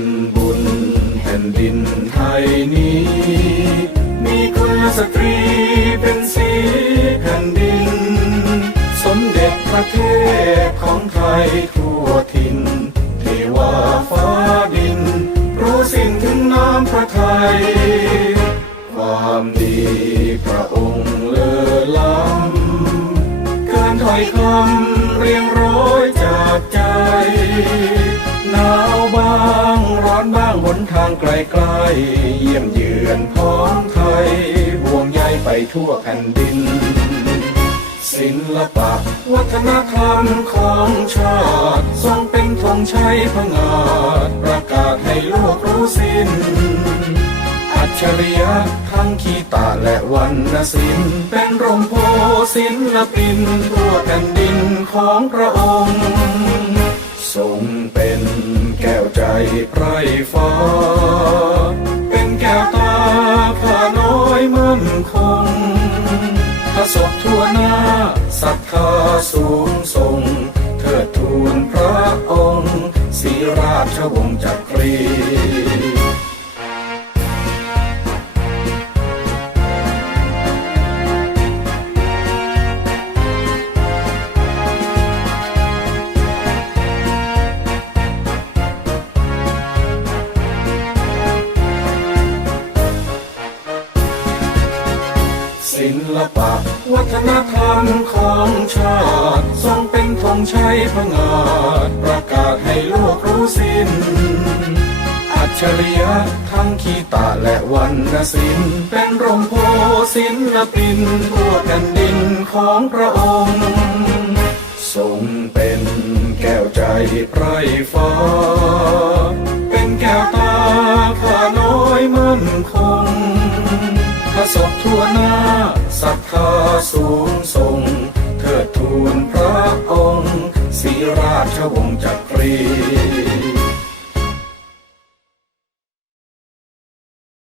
นบุญแผ่นดินไทยนี้ มีคุณสตรีเป็นสีแผ่นดิน สมเด็จพระเทพของไทยทั่วถิ่นที่ว่าฟ้าดิน รู้สิ่งถึงน้ำพระไทยความดีพระองค์เลอล้ำเกินถ้อยคำเรียงร้อ บ้างหนทางไกลๆเยี่ยมเยือนพ้องไทยห่วงใยไปทั่วแผ่นดิน ศิลปะ วัฒนธรรมของชาติ ทรงเป็นธงชัยพงาดประกาศให้โลกรู้สิ้น อัจฉริยะทั้งขีตาและวรรณศิลป์เป็นร่มโพศิลปินทั่วแผ่นดินของพระองค์ ไพรฟ้า เป็นแก้วตาข้าน้อยมั่นคงพระศพทั่วหน้าศรัทธาสูงส่ง เทิดทูนพระองค์ศรีราชวงศ์จักรี ศิลปะ วัฒนธรรมของชาติ ทรงเป็นธงชัยพงาดประกาศให้โลกรู้สิ้น อัจฉริยะทั้งขีตาและวรรณศิลป์เป็นร่มโพศิลปินทั่วแผ่นดินของพระองค์ ทรงเป็นแก้วใจไพรฟ้า เป็นแก้วตาข้าน้อยมั่นคงพระศพทั่วหน้า ศรัทธาสูงส่ง